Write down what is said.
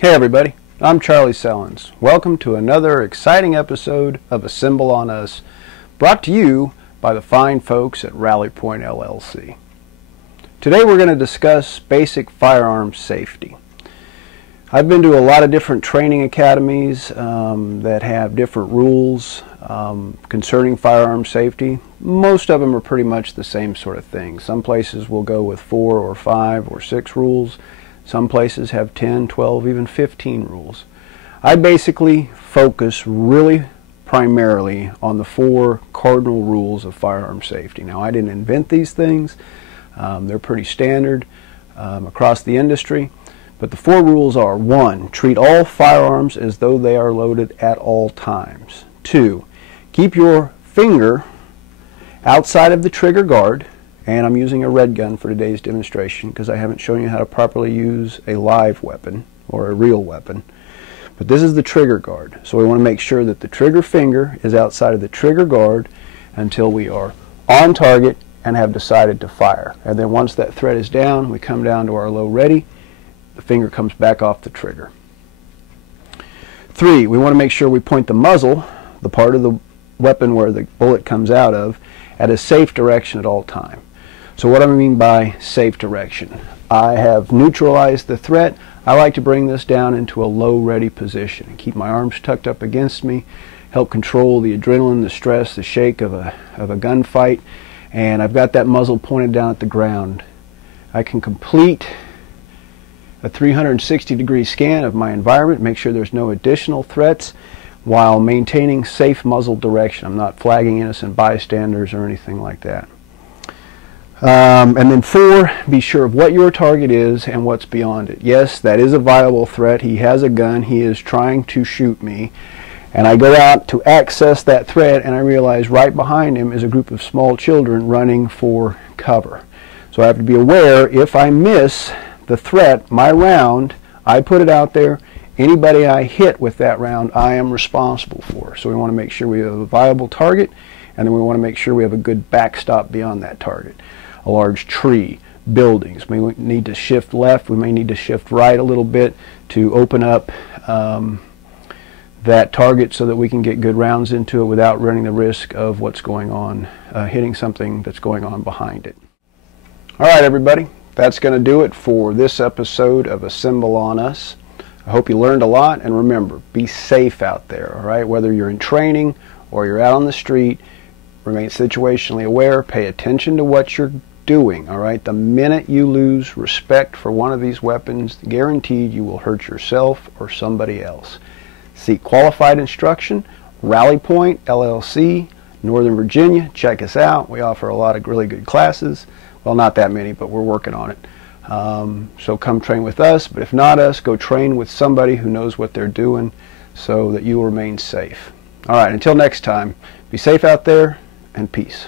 Hey everybody, I'm Charlie Sellens. Welcome to another exciting episode of Assemble on Us, brought to you by the fine folks at Rally Point LLC. Today we're going to discuss basic firearm safety. I've been to a lot of different training academies that have different rules concerning firearm safety. Most of them are pretty much the same sort of thing. Some places will go with 4 or 5 or 6 rules. Some places have 10, 12, even 15 rules. I basically focus really primarily on the 4 cardinal rules of firearm safety. Now, I didn't invent these things. They're pretty standard across the industry. But the 4 rules are: 1. Treat all firearms as though they are loaded at all times. 2. Keep your finger outside of the trigger guard. And I'm using a red gun for today's demonstration because I haven't shown you how to properly use a live weapon or a real weapon. But this is the trigger guard. So we want to make sure that the trigger finger is outside of the trigger guard until we are on target and have decided to fire. And then once that threat is down, we come down to our low ready. The finger comes back off the trigger. 3, we want to make sure we point the muzzle, the part of the weapon where the bullet comes out of, at a safe direction at all times. So what do I mean by safe direction? I have neutralized the threat. I like to bring this down into a low ready position and keep my arms tucked up against me, help control the adrenaline, the stress, the shake of a gunfight, and I've got that muzzle pointed down at the ground. I can complete a 360-degree scan of my environment, make sure there's no additional threats while maintaining safe muzzle direction. I'm not flagging innocent bystanders or anything like that. And then 4, be sure of what your target is and what's beyond it. Yes, that is a viable threat. He has a gun. He is trying to shoot me. And I go out to access that threat, and I realize right behind him is a group of small children running for cover. So I have to be aware, if I miss the threat, my round, I put it out there. Anybody I hit with that round, I am responsible for. So we want to make sure we have a viable target, and then we want to make sure we have a good backstop beyond that target. A large tree, buildings. We need to shift left. We may need to shift right a little bit to open up that target so that we can get good rounds into it without running the risk of what's going on, hitting something that's going on behind it. All right, everybody. That's going to do it for this episode of Assemble on Us. I hope you learned a lot, and remember, be safe out there, all right? Whether you're in training or you're out on the street, remain situationally aware, pay attention to what you're doing, all right? The minute you lose respect for one of these weapons, guaranteed you will hurt yourself or somebody else. Seek qualified instruction, Rally Point LLC, Northern Virginia. Check us out. We offer a lot of really good classes. Well, not that many, but we're working on it. So come train with us, but if not us, go train with somebody who knows what they're doing so that you will remain safe. All right, until next time, be safe out there, and peace.